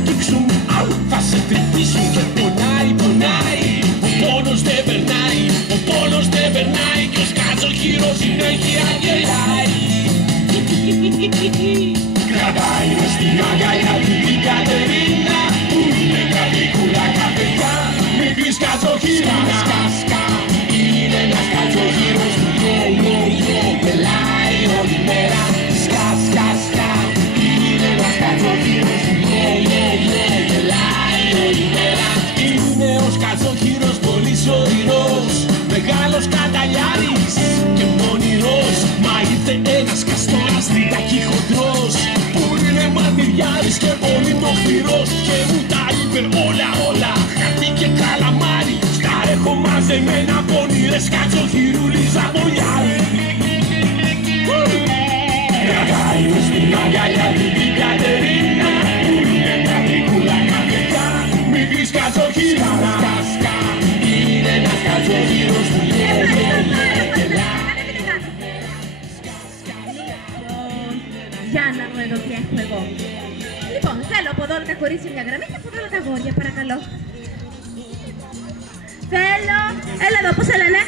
αγγίξουν, θα σε τρυπήσουν και πονάει, πονάει. Ο πόνος δεν περνάει, ο πόνος δεν περνάει κι ο σκατσοχύρος συνέχεια γελάει. Κρατάει μες στην αγκαλιά του την Κατερίνα που είναι καρδικούλα καφεδιά. Μικρή σκατσοχύρινα, σκασκα, είναι ένας σκατσοχύρος που γελάει όλη μέρα. Σκασκα, είναι ένας σκατσοχύρος που γελάει όλη μέρα. Είναι ο σκατσοχύρος πολύ σωρινός, μεγάλος καταλιάρης και πονηρός. Μα ήρθε ένας καστόρας διδακή χοντρός που είναι μαρτυριάρης και πολύ μοχθηρός και μου τα είπε όλα, χαρτί και καλαμάρι. Στα έχω μαζεμένα πονηρές σκατσοχυρούλης από λιάρι. Κρατάει μες στην αγκαλιά του την Κατερίνα που είναι καρδικούλα καφεδιά. Μικρή σκατσοχύρινα, σκασκα, είναι ένας σκατσοχύρος που Για να δω εδώ τι έχω εγώ. Λοιπόν, θέλω από εδώ όλα τα κορίτσια μια γραμμή και από εδώ όλα τα αγόρια, παρακαλώ. Θέλω, έλα εδώ, πώς σε λένε?